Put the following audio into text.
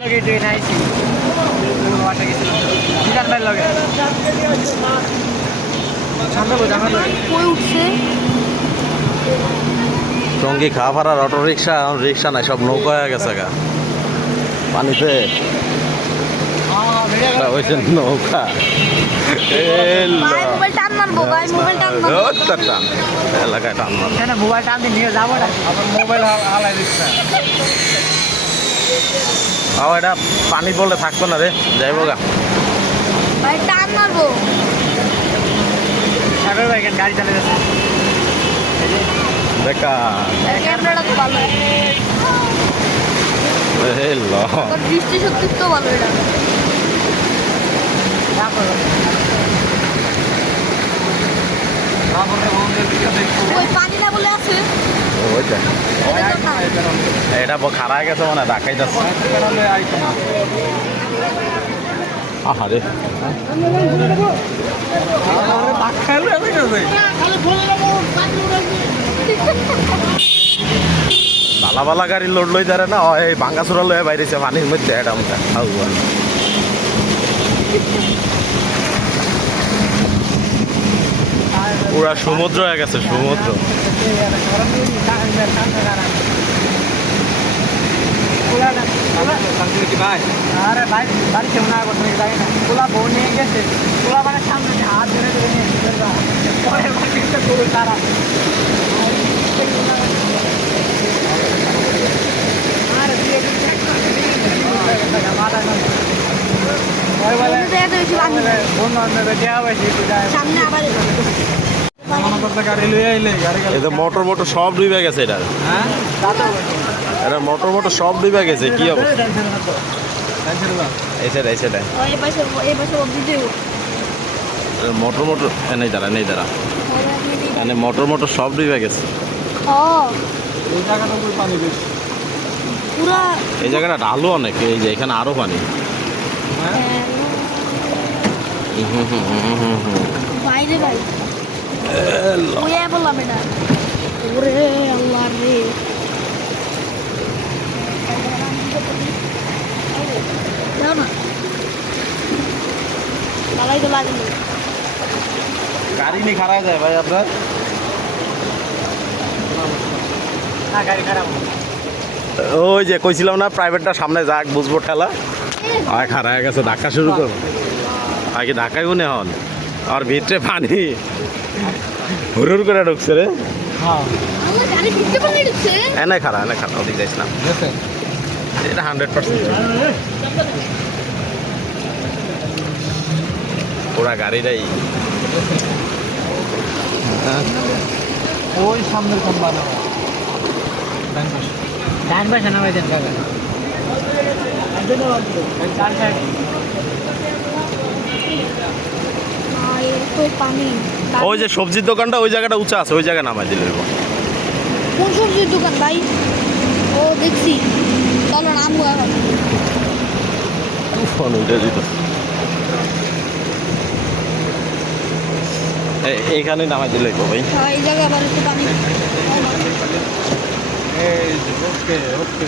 লগে ট্রেন আইছি ওয়াটা গেছি কিরান ভাই লগে সামনে বোঝানোর লগে কই উঠছে টঙ্গী খাওয়ার অটো রিক্সা রিক্সা নাই সব নৌকা হয়ে গেছে গা পানিতে হয়েছে নৌকা ভাই মোবাইল টান মারবো ভাই মোবাইল টান মারবো টান এলাকায় টান মার না মোবাইল টান দিয়ে নিয়ে যাবো না আবার মোবাইল হালাই দিচ্ছে এটা পানি বললে থাকতো না রে যাইব গা ভাই টান মারবো সাগর ভাই গাড়ি চালিয়ে যাচ্ছে দেখা ক্যামেরাটা তো ভালো দৃষ্টি শক্তি তো ভালো এটা ওই পানি না বলে আছে এটা খারাপ গেছে মানে ঢাকাই যাচ্ছে আহারে বালা বালা গাড়ি লোড লই দাঁড়ে না এই ভাঙ্গা চূড়া লয়ে বাইরেছে পানির মধ্যে এটা আমরা পুরা সমুদ্র হয়ে গেছে সমুদ্র আরে ভাই বাড়ি কেমন করতে যাই না পোলা বউ নিয়ে গেছে পোলা মানে সামনে হাত ধরে ধরে নিয়ে পরে গরু তারা মোটর মোটর সব ডুবে গেছে এটা এটা মোটর মোটর সব ডুবে গেছে কি অবস্থা এই সেটাই মোটর মোটর নেই দাঁড়া এনে মোটর মোটর সব ডুবে গেছে এই জায়গাটা ঢালু অনেক এই যে এখানে আরো পানি বাইরে ভাই ওয়া বললাম এটা ওরে আল্লাহ রে দাও না লালাই তো লাগলো গাড়ি নিয়ে খারাপ যায় ভাই আপনার না গাড়ি খারাপ ওই যে কইছিলাম না প্রাইভেটটা সামনে যাক বুঝবো ঠেলা আর খারাপ হয়ে গেছে ধাক্কা শুরু করবো আগে ধাক্কাই মনে হন আর ভিতরে পানি হুড় করে ঢুকছে রে এনে খারাপ ওদিক যাইস না এটা 100% পুরা গাড়িটাই ওই সামনের কম্বা ডান পাশে নামাই দেন কাকা ওই যে সবজির দোকানটা ওই জায়গাটা উঁচা আছে ওই জায়গায় নামাই দিলে কোন সবজির দোকান ভাই ও দেখছি চলো নাম ফোন উঠে দিত এইখানে নামাই দিলে ভাই এই জায়গায় আবার একটু পানি ওকে